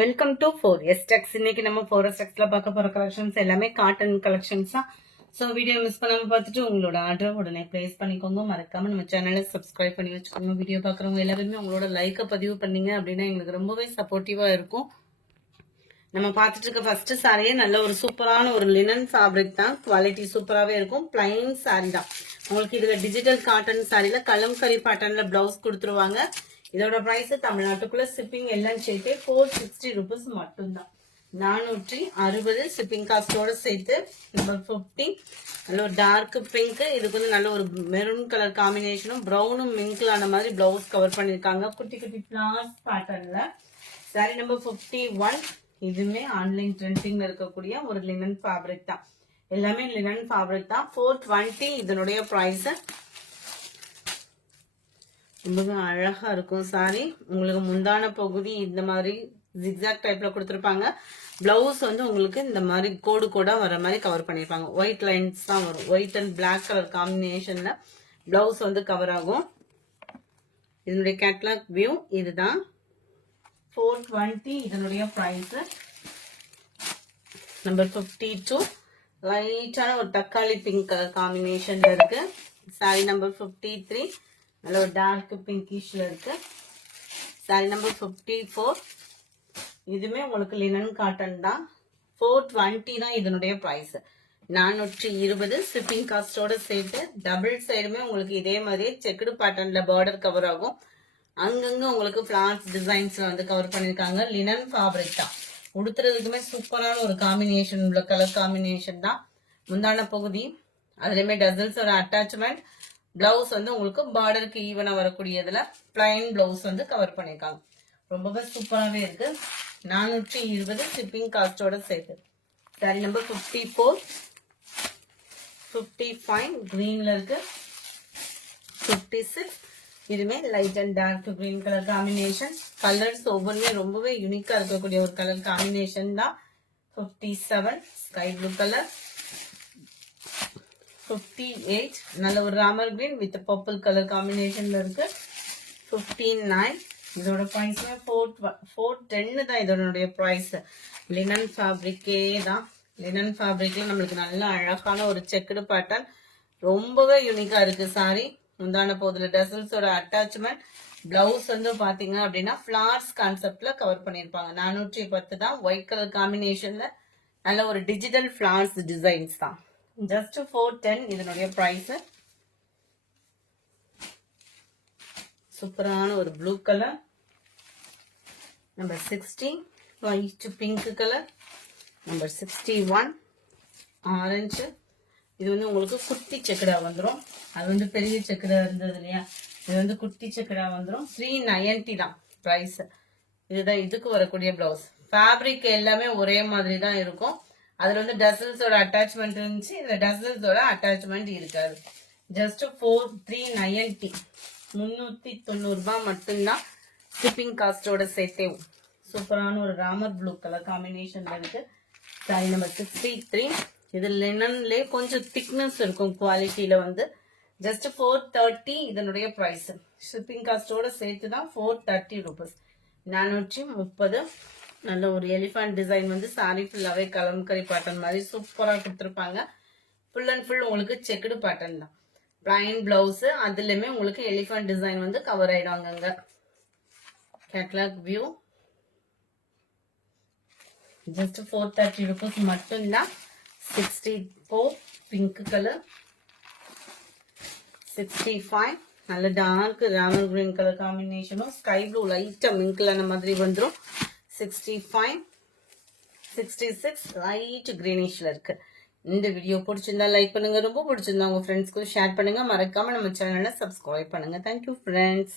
Welcome to 4S Tex. இன்னைக்கு நம்ம 4S Texல பார்க்க போற கலெக்ஷன்ஸ் எல்லாமே காட்டன் கலெக்ஷன்ஸ் தான். ஸோ வீடியோ மிஸ் பண்ணாம பார்த்துட்டு உங்களோட ஆர்டர் உடனே பிளேஸ் பண்ணிக்கோங்க. மறக்காம நம்ம சேனலை சப்ஸ்கிரைப் பண்ணி வச்சுக்கோங்க. வீடியோ பார்க்குறவங்க எல்லாருமே உங்களோட லைக்கை பதிவு பண்ணீங்க அப்படின்னா எங்களுக்கு ரொம்பவே சப்போர்ட்டிவா இருக்கும். நம்ம பார்த்துட்டு இருக்க ஃபர்ஸ்ட் சாரியே நல்ல ஒரு சூப்பரான ஒரு லினன் ஃபேப்ரிக் தான். குவாலிட்டி சூப்பராகவே இருக்கும். பிளைன் சாரி தான். உங்களுக்கு இதுல டிஜிட்டல் காட்டன் சாரியில கலம்கரி பேட்டர்ன்ல பிளவுஸ் கொடுத்துருவாங்க. இதோட பிரைஸ் தமிழ்நாட்டுக்குள்ள ஷிப்பிங் எல்லாம் சேர்த்து 460 rupees மட்டும்தான். 460 ஷிப்பிங் காஸ்டோட சேர்த்து. நம்பர் 50 நல்ல ஒரு டார்க் பிங்க், இதுக்கு வந்து நல்ல ஒரு மெரூன் கலர் காம்பினேஷனும் ப்ரௌனும் மிங்கிளான மாதிரி பிளவுஸ் கவர் பண்ணிருக்காங்க. குட்டி குட்டி பிளாஸ் பேட்டர்ன்ல. Sorry number 51. இதுவுமே ஆன்லைன் ட்ரெண்டிங்ல இருக்கக்கூடிய ஒரு லினன் ஃபேப்ரிக் தான். எல்லாமே லினன் ஃபேப்ரிக் தான். 420 இதனுடைய பிரைஸ். ரொம்பவே அழகா இருக்கும் சாரி. உங்களுக்கு முந்தான பகுதி இந்த மாதிரி ஜிக்ஸாக் டைப்ல கொடுத்துருப்பாங்க. பிளவுஸ் வந்து உங்களுக்கு இந்த மாதிரி கோடு கோடா வர மாதிரி கவர் பண்ணிருப்பாங்க. ஒயிட் லைன்ஸ் தான் வரும். ஒயிட் அண்ட் பிளாக் கலர் காம்பினேஷன்ல பிளவுஸ் வந்து கவர் ஆகும். இதனுடைய கேட்லாக் வியூ இதுதான். 420 இதனுடைய பிரைஸ். நம்பர் 52 லைட்டான ஒரு தக்காளி பிங்க் கலர் காம்பினேஷன்ல இருக்கு. சாரி நம்பர் 53 நல்ல ஒரு டார்க் பிங்கிஷ்ல இருக்கு. சாரி நம்பர் 54 இதுமே உங்களுக்கு லினன் காட்டன் தான். 420 தான் இதனுடைய பிரைஸ். 420 ஷிப்பிங் காஸ்டோட சேர்த்து. டபுள் சைடுமே உங்களுக்கு இதே மாதிரியே செக்குடு பேட்டர்ன்ல பார்டர் கவர் ஆகும். அங்கங்க உங்களுக்கு பிளான்ஸ் டிசைன்ஸ்ல வந்து கவர் பண்ணிருக்காங்க. லினன் ஃபேப்ரிக் தான். உடுத்துறதுக்குமே சூப்பரான ஒரு காம்பினேஷன் உள்ள கலர் காம்பினேஷன் தான். முந்தான பகுதி அதுலயுமே டசல்ஸோட அட்டாச்மெண்ட். பிளவுஸ் வந்து உங்களுக்கு பார்டருக்கு ஈவனா வரக்கூடியதுல பிளைன் பிளவுஸ் வந்து கவர் பண்ணிருக்காங்க. ரொம்பவே சூப்பராகவே இருக்கு. 420 ஷிப்பிங் காஸ்டோட சேர்த்து. சாரி நம்பர் 54 55 கிரீன்ல இருக்கு. 56 இதுமே light and dark green colour combination. Colours ஒவ்வொன்றுமே ரொம்பவே யூனிக்கா இருக்கக்கூடிய ஒரு கலர் காம்பினேஷன் தான். 57 ஸ்கை ப்ளூ கலர். 58 நல்ல ஒரு Ramar green with purple colour காம்பினேஷன்ல இருக்கு. 59 இதோட பிரைஸ் 410 தான் இதனுடைய பிரைஸ். லினன் ஃபேப்ரிக்கே தான். லினன் ஃபேப்ரிக்ல நம்மளுக்கு நல்ல அழகான ஒரு செக்குடு பேட்டர்ன் ரொம்பவே யூனிக்கா இருக்கு சாரி. முந்தான போதுல டசல்ஸோட அட்டாச்மெண்ட். பிளவுஸ் வந்து பாத்தீங்க அப்படின்னா ஃபிளார்ஸ் கான்செப்ட்ல கவர் பண்ணிருப்பாங்க. 410 தான். ஒயிட் கலர் காம்பினேஷன்ல நல்ல ஒரு டிஜிட்டல் ஃபிளார்ஸ் டிசைன்ஸ் தான். ஜஸ்ட் 410 இதனுடைய பிரைஸ். சூப்பரான ஒரு blue colour. Number 60 white pink colour. Number 61 orange. இது வந்து உங்களுக்கு குட்டி செக்கடா வந்துடும். அது வந்து பெரிய செக்கடா இருந்தது இல்லையா, இது வந்து குட்டி செக்கடா வந்துடும். 390 தான் பிரைஸ். இதுதான் இதுக்கு வரக்கூடிய பிளவுஸ். ஃபேப்ரிக் எல்லாமே ஒரே மாதிரி தான் இருக்கும். அதுல வந்து டசல்ஸோட அட்டாச்மெண்ட் இருந்துச்சு. இதுல டசல்ஸோட அட்டாச்மெண்ட் இருக்காது. ஜஸ்ட் 390 390 ரூபாய் மட்டும்தான் ஷிப்பிங் காஸ்டோட சேர்த்தே. சூப்பரான ஒரு ராமர் ப்ளூ கலர் காம்பினேஷன்ல இருக்கு. சாரி நம்பர் 63 இது லினன்லே கொஞ்சம் திக்னஸ் இருக்கும் குவாலிட்டியில வந்து. ஜஸ்ட் 430 இதனுடைய பிரைஸ். ஷிப்பிங் காஸ்டோட சேர்த்து தான் 430 rupees. 430 நல்ல ஒரு எலிஃபண்ட் டிசைன் வந்து சாரி ஃபுல்லாவே கலம்கரி பேட்டர்ன் மாதிரி சூப்பரா கொடுத்துருப்பாங்க. ஃபுல் அண்ட் ஃபுல் உங்களுக்கு செக்குடு பேட்டர்ன் தான். பிளைன் பிளவுஸ் அதுலயுமே உங்களுக்கு எலிஃபண்ட் டிசைன் வந்து கவர் ஆயிடும் அங்க. Catalogue view. ஜஸ்ட் 430 rupees மட்டும்தான். 64 பிங்க் கலர். 65 நல்ல டார்க் ராமர் கிரீன் கலர் காம்பினேஷனும் ஸ்கை ப்ளூ லைட்டா மிங்க்லான மாதிரி வந்துடும். 65 66 லைட் கிரீனிஷ்ல இருக்கு. இந்த வீடியோ பிடிச்சிருந்தா லைக் பண்ணுங்க. ரொம்ப பிடிச்சிருந்தா உங்க ஃப்ரெண்ட்ஸ்க்கு ஷேர் பண்ணுங்க. மறக்காம நம்ம சேனலை சப்ஸ்கிரைப் பண்ணுங்க. Thank you friends.